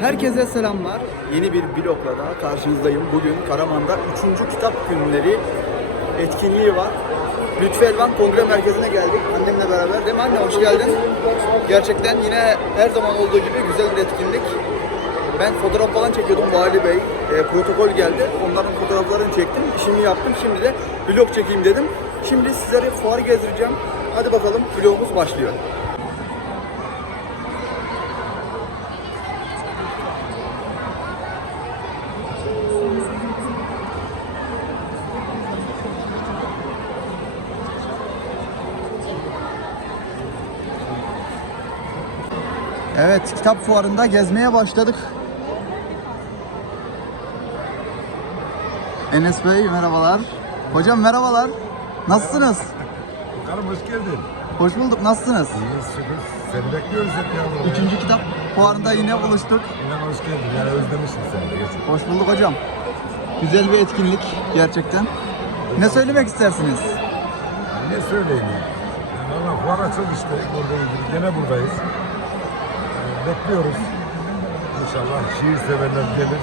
Herkese selamlar. Yeni bir blogla daha karşınızdayım. Bugün Karaman'da 3. kitap günleri etkinliği var. Lütfü Elvan Kongre Merkezi'ne geldik annemle beraber. Değil mi anne? Hoş geldin. Gerçekten yine her zaman olduğu gibi güzel bir etkinlik. Ben fotoğraf falan çekiyordum Vali Bey. e, protokol geldi. Onların fotoğraflarını çektim. İşimi yaptım. Şimdi de vlog çekeyim dedim. Şimdi sizlere fuarı gezdireceğim. Hadi bakalım vlogumuz başlıyor. Evet, kitap fuarında gezmeye başladık. Enes Bey merhabalar. Hocam merhabalar. Nasılsınız? Bakalım hoş geldin. Hoş bulduk. Nasılsınız? İyiyiz şükür. Seni bekliyoruz hep yavrum. Üçüncü kitap fuarında yine buluştuk. İnan hoş geldin. Yani özlemişim seni de gerçekten. Hoş bulduk hocam. Güzel bir etkinlik gerçekten. Ne söylemek istersiniz? Ne söyleyeyim Valla fuar açıldı işte. Gördüğünüz gibi gene buradayız. Bekliyoruz. İnşallah şiir severler gelir.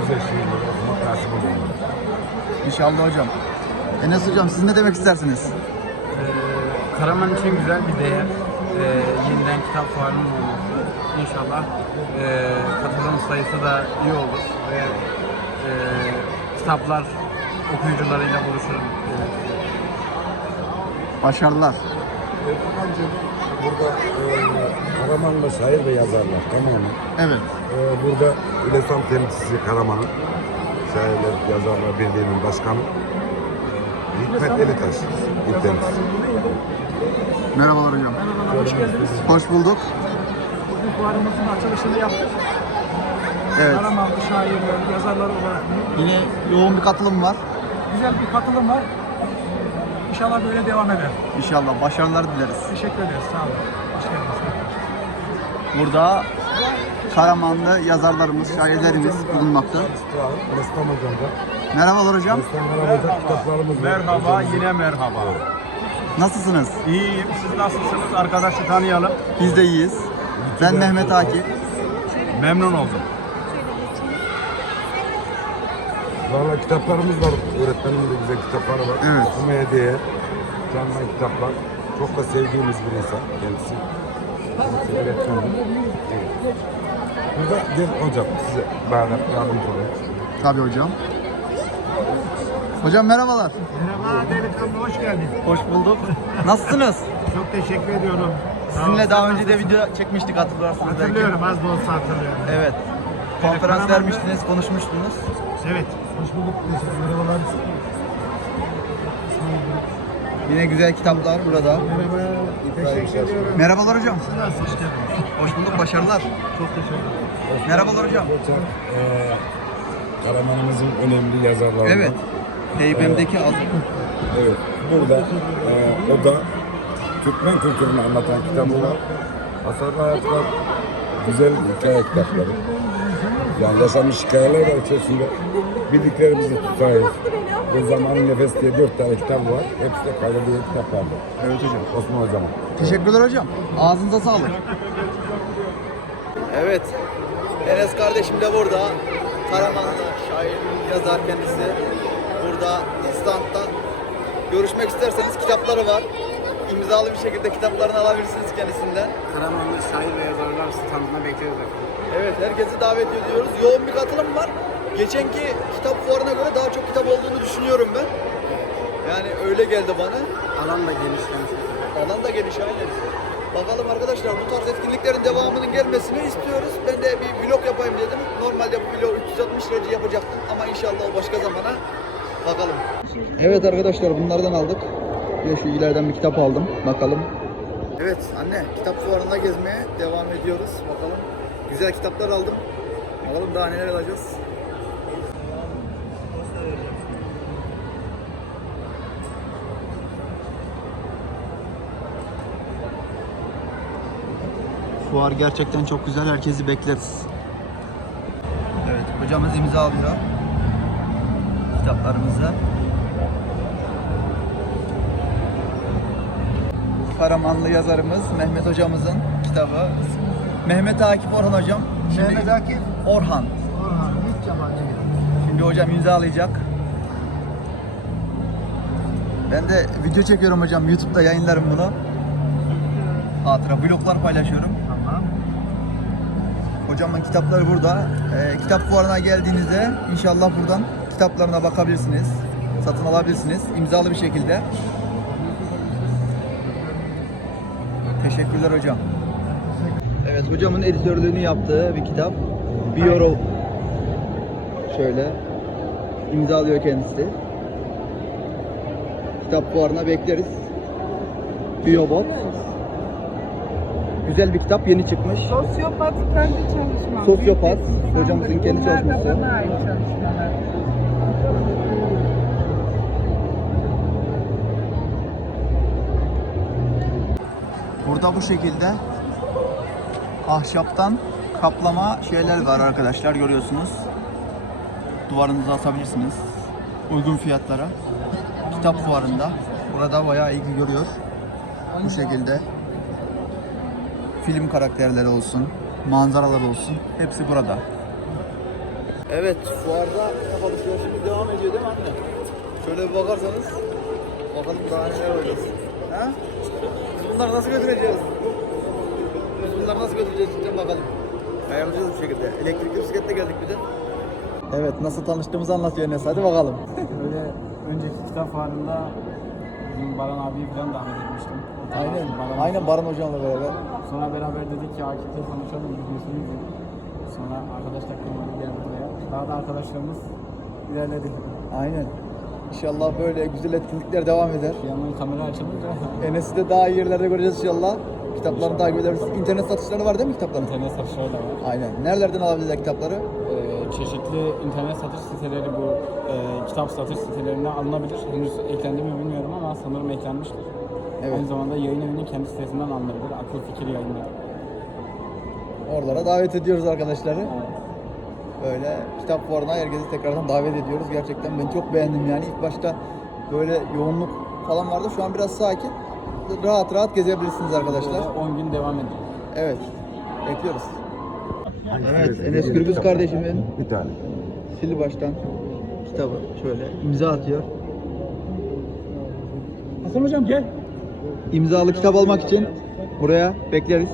Güzel şiirler okumak nasip olur. İnşallah hocam. Enes hocam siz ne demek istersiniz? Ee, Karaman için güzel bir değer. Ee, yeniden kitap fuarının olması. İnşallah e, katılım sayısı da iyi olur ve e, kitaplar okuyucularıyla buluşur. Başarılar. Furkan'cığım burada e, şair ve yazarlar tamamı. Evet. E, burada İlesam temsilcisi Karaman'ın Şairler Yazarlar Birliği'nin başkanı. E, Hikmet Elitaş il temsilcisi. Merhabalar hocam. Hoş geldiniz. Hoş bulduk. Bugün fuarımızın açılışını yaptık. Evet. Karamanlı şairler, yazarlar olarak Yine yoğun bir katılım var. güzel bir katılım var. İnşallah böyle devam eder. İnşallah başarılar dileriz. Teşekkür ederiz. Sağ olun. Hoş geldiniz. Burada Karamanlı yazarlarımız, şairlerimiz bulunmakta. Ressam Hocam da. Merhabalar hocam. Ressam Hocam kitaplarımız var. Merhaba, yine merhaba. Nasılsınız? İyiyim, siz nasılsınız? Arkadaşı tanıyalım. Biz de iyiyiz. Ben Mehmet Akif. Memnun oldum. Valla kitaplarımız var. Öğretmenimin de güzel kitapları var. Evet. Okumaya değer. Canlı kitaplar. Çok da sevdiğimiz bir insan kendisi. Kendisi öğretmenim. Evet. Burada gel hocam size beraber yardımcı olayım. Tabii hocam. Hocam merhabalar. Merhaba delikanlı, hoş geldin. Hoş bulduk. Nasılsınız? Çok teşekkür ediyorum. Sizinle daha önce de video çekmiştik hatırlarsınız belki. Hatırlıyorum, az da olsa hatırlıyorum. Evet. Konferans vermiştiniz, konuşmuştunuz. Evet. Hoş bulduk. Merhabalar. Yine güzel kitaplar burada. Merhaba. Teşekkür ediyorum. Merhabalar hocam. Hoş geldiniz? Hoş bulduk, başarılar. Çok teşekkür ederim. Merhabalar hocam. Ee, Karamanımızın önemli yazarlarından. Evet. Heybemdeki az. Evet. Burada e, o da Türkmen kültürünü anlatan kitabı var. Hasarlı Hayatlar güzel hikaye kitapları. Yani yaşanmış hikayeler var içerisinde. Bildiklerimizi tutayız. Ve Zamanın Nefes diye dört tane kitap var. Hepsi de kaydedilen kitaplardı. Evet hocam. Osman Hocam'ın. Teşekkürler hocam. Ağzınıza sağlık. Evet. Enes kardeşim de burada. Karamanlı şair, yazar kendisi. Burada standta. Görüşmek isterseniz kitapları var. İmzalı bir şekilde kitaplarını alabilirsiniz kendisinden. Karamanlı şair ve yazarlar standına bekleriz efendim. Evet, herkesi davet ediyoruz. Yoğun bir katılım var. Geçenki kitap fuarına göre daha çok kitap olduğunu düşünüyorum ben. Yani öyle geldi bana. Alan da genişlemiş. Alan da geniş aynen. Bakalım arkadaşlar bu tarz etkinliklerin devamının gelmesini istiyoruz. Ben de bir vlog yapayım dedim. Normalde bu vlog 360 derece yapacaktım ama inşallah o başka zamana bakalım. Evet arkadaşlar bunlardan aldık. Bir şu ileriden bir kitap aldım. Bakalım. Evet anne kitap fuarında gezmeye devam ediyoruz. Bakalım. Güzel kitaplar aldım. Bakalım daha neler alacağız. Fuar gerçekten çok güzel. Herkesi bekleriz. Evet, hocamız imza alıyor. Kitaplarımızı. Karamanlı yazarımız Mehmet hocamızın kitabı Mehmet Akif Orhan hocam. Şimdi Mehmet Akif. Orhan. Orhan hiç yabancı değil. Şimdi hocam imzalayacak. Ben de video çekiyorum hocam. YouTube'da yayınlarım bunu. Hatıra vloglar paylaşıyorum. Tamam. Hocamın kitapları burada. Ee, kitap fuarına geldiğinizde inşallah buradan kitaplarına bakabilirsiniz. Satın alabilirsiniz. İmzalı bir şekilde. Teşekkürler hocam. Evet hocamın editörlüğünü yaptığı bir kitap. Biyoro şöyle imzalıyor kendisi. Kitap fuarına bekleriz. Biyobot. Güzel bir kitap yeni çıkmış. Sosyopat kendi çalışmam. Sosyopat, bir hocamızın kendi çalışması. Burada bu şekilde ahşaptan kaplama şeyler var arkadaşlar görüyorsunuz. Duvarınıza asabilirsiniz. Uygun fiyatlara. Kitap fuarında. Burada bayağı ilgi görüyor. Bu şekilde. Film karakterleri olsun, manzaralar olsun. Hepsi burada. Evet, fuarda alışverişimiz devam ediyor değil mi anne? Şöyle bir bakarsanız, bakalım daha neler olacağız. Ha? Bunları nasıl götüreceğiz? Şimdi bakalım. Ayarlayacağız bir şekilde. Elektrikli bisikletle geldik bir de. Evet, nasıl tanıştığımızı anlatıyor Enes. Hadi bakalım. Böyle önceki kitap fuarında bizim Baran abiyi falan davet etmiştim. Aynen, Baran- aynen Baran hocamla beraber. Sonra beraber dedik ki Akif'le konuşalım videosunu izledik. Sonra arkadaşlar kırmadı geldi buraya. Daha da arkadaşlarımız ilerledi. Aynen. İnşallah böyle güzel etkinlikler devam eder. Bir yandan kamera açılınca Enes'i de daha iyi yerlerde göreceğiz inşallah. Kitaplarını takip ederiz. İnternet satışları var değil mi kitapların? internet satışları da var. Aynen. Nerelerden alabilirler kitapları? Ee, çeşitli internet satış siteleri bu e, kitap satış sitelerine alınabilir. Henüz eklendi mi bilmiyorum ama sanırım eklenmiştir. Evet. Aynı zamanda yayın evinin kendi sitesinden alınabilir. Akıl fikir yayınları. Oralara davet ediyoruz arkadaşları. Böyle kitap fuarına herkesi tekrardan davet ediyoruz. Gerçekten ben çok beğendim yani. İlk başta böyle yoğunluk falan vardı. Şu an biraz sakin. Rahat rahat gezebilirsiniz arkadaşlar. Böyle 10 gün devam ediyor. Evet. Bekliyoruz. Evet, Enes Gürbüz kardeşimin Bir tane. sil baştan kitabı şöyle imza atıyor. Hasan hocam gel. İmzalı kitap almak için buraya bekleriz.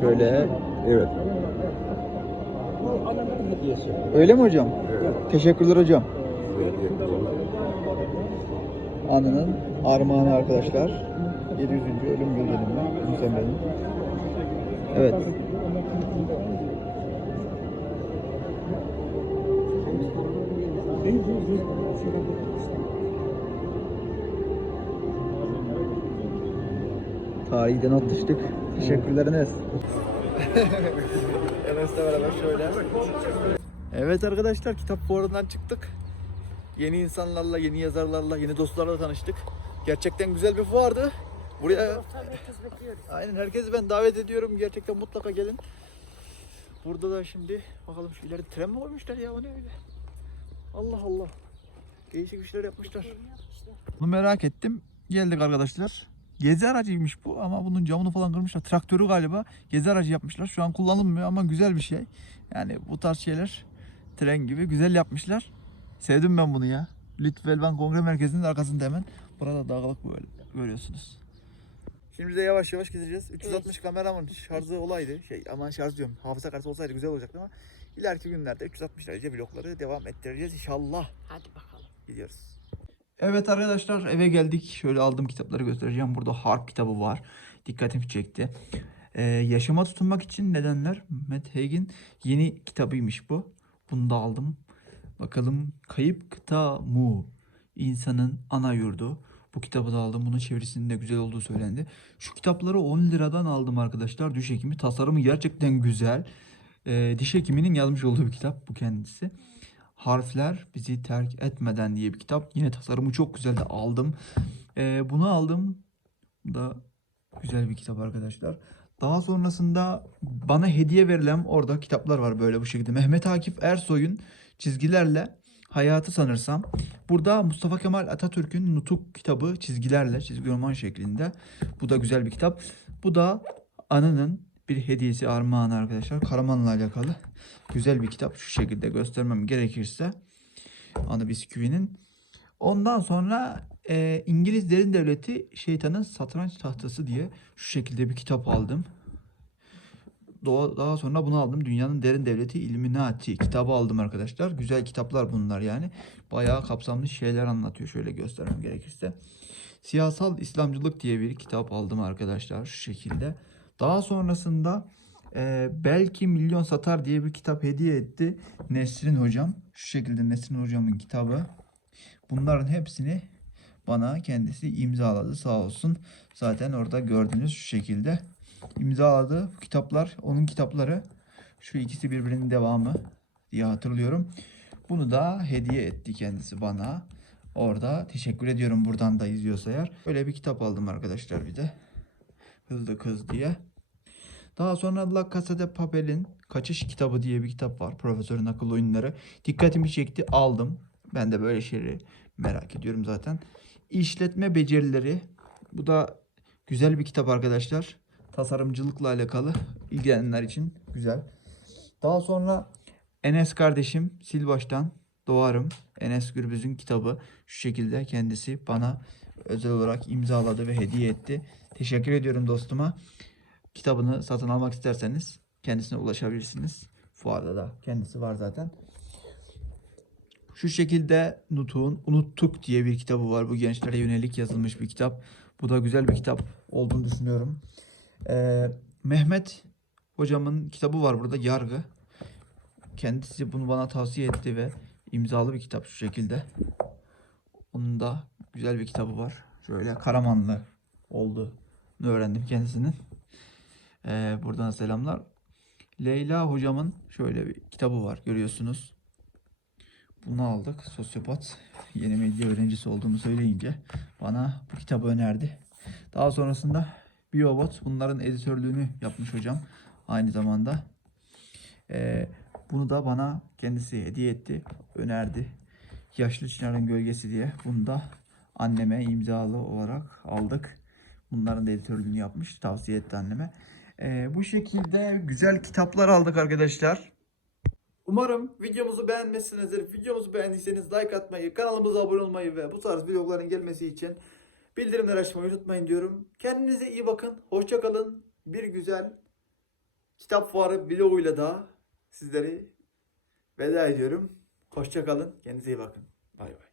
Şöyle. Evet. Öyle mi hocam? Evet. Teşekkürler hocam. Evet. Anının armağanı arkadaşlar. 700. ölüm yıl dönümü Yunus Emre'nin. Evet. Not düştük. Teşekkürler Enes. Enes'le beraber şöyle. Evet arkadaşlar kitap fuarından çıktık. Yeni insanlarla, yeni yazarlarla, yeni dostlarla tanıştık. Gerçekten güzel bir fuardı. Buraya Aynen herkesi ben davet ediyorum. Gerçekten mutlaka gelin. Burada da şimdi bakalım şu ileride tren mi koymuşlar ya o ne öyle? Allah Allah. Değişik bir şeyler yapmışlar. Bunu merak ettim. Geldik arkadaşlar. Gezi aracıymış bu ama bunun camını falan kırmışlar. Traktörü galiba gezi aracı yapmışlar. Şu an kullanılmıyor ama güzel bir şey. Yani bu tarz şeyler tren gibi güzel yapmışlar. Sevdim ben bunu ya. Lütfelban Kongre Merkezi'nin arkasında hemen. Burada dağlık böyle görüyorsunuz. Şimdi de yavaş yavaş gideceğiz. 360 kameramın şarjı olaydı. Şey aman şarj diyorum. Hafıza kartı olsaydı güzel olacaktı ama ileriki günlerde 360 derece vlogları devam ettireceğiz inşallah. Hadi bakalım. Gidiyoruz. Evet arkadaşlar eve geldik. Şöyle aldığım kitapları göstereceğim. Burada harp kitabı var. Dikkatimi çekti. Ee, yaşama tutunmak için nedenler. Matt Haig'in yeni kitabıymış bu. Bunu da aldım. Bakalım Kayıp Kıta Mu. İnsanın ana yurdu. Bu kitabı da aldım. Bunun çevirisinin de güzel olduğu söylendi. Şu kitapları 10 liradan aldım arkadaşlar. Düş hekimi. Tasarımı gerçekten güzel. Ee, diş hekiminin yazmış olduğu bir kitap bu kendisi. Harfler bizi terk etmeden diye bir kitap. Yine tasarımı çok güzel de aldım. Ee, bunu aldım. Bu da güzel bir kitap arkadaşlar. Daha sonrasında bana hediye verilen orada kitaplar var böyle bu şekilde. Mehmet Akif Ersoy'un çizgilerle hayatı sanırsam. Burada Mustafa Kemal Atatürk'ün Nutuk kitabı çizgilerle, çizgi roman şeklinde. Bu da güzel bir kitap. Bu da Anı'nın bir hediyesi armağanı arkadaşlar. Karaman'la alakalı güzel bir kitap. Şu şekilde göstermem gerekirse. Anı bisküvinin. Ondan sonra e, İngiliz Derin Devleti Şeytanın Satranç Tahtası diye şu şekilde bir kitap aldım. Daha sonra bunu aldım. Dünyanın Derin Devleti Illuminati kitabı aldım arkadaşlar. Güzel kitaplar bunlar yani. Bayağı kapsamlı şeyler anlatıyor. Şöyle göstermem gerekirse. Siyasal İslamcılık diye bir kitap aldım arkadaşlar şu şekilde. Daha sonrasında e, belki milyon satar diye bir kitap hediye etti Nesrin hocam. Şu şekilde Nesrin hocamın kitabı. Bunların hepsini bana kendisi imzaladı sağ olsun. Zaten orada gördüğünüz şu şekilde imzaladı. Bu kitaplar onun kitapları. Şu ikisi birbirinin devamı diye hatırlıyorum. Bunu da hediye etti kendisi bana. Orada teşekkür ediyorum buradan da izliyorsa eğer. Böyle bir kitap aldım arkadaşlar bir de. Hızlı Kız diye. Daha sonra La Casa de Papel'in Kaçış Kitabı diye bir kitap var. Profesörün akıl oyunları. Dikkatimi çekti aldım. Ben de böyle şeyleri merak ediyorum zaten. İşletme becerileri. Bu da güzel bir kitap arkadaşlar. Tasarımcılıkla alakalı ilgilenenler için güzel. Daha sonra Enes kardeşim sil baştan doğarım. Enes Gürbüz'ün kitabı şu şekilde kendisi bana özel olarak imzaladı ve hediye etti. Teşekkür ediyorum dostuma. Kitabını satın almak isterseniz kendisine ulaşabilirsiniz. Fuarda da kendisi var zaten. Şu şekilde Nutuk'un Unuttuk diye bir kitabı var. Bu gençlere yönelik yazılmış bir kitap. Bu da güzel bir kitap olduğunu düşünüyorum. Ee, Mehmet hocamın kitabı var burada Yargı. Kendisi bunu bana tavsiye etti ve imzalı bir kitap şu şekilde. Onun da güzel bir kitabı var. Şöyle Karamanlı olduğunu öğrendim kendisinin. Ee, buradan selamlar. Leyla hocamın şöyle bir kitabı var görüyorsunuz. Bunu aldık. Sosyopat yeni medya öğrencisi olduğumu söyleyince bana bu kitabı önerdi. Daha sonrasında Biobot bunların editörlüğünü yapmış hocam. Aynı zamanda. Ee, bunu da bana kendisi hediye etti. Önerdi. Yaşlı Çınar'ın Gölgesi diye. Bunu da anneme imzalı olarak aldık. Bunların da editörlüğünü yapmış. Tavsiye etti anneme. Ee, bu şekilde güzel kitaplar aldık arkadaşlar. Umarım videomuzu beğenmişsinizdir. Videomuzu beğendiyseniz like atmayı, kanalımıza abone olmayı ve bu tarz vlogların gelmesi için bildirimleri açmayı unutmayın diyorum. Kendinize iyi bakın. Hoşça kalın. Bir güzel kitap fuarı vloguyla da sizleri veda ediyorum. Hoşça kalın. Kendinize iyi bakın. Bay bay.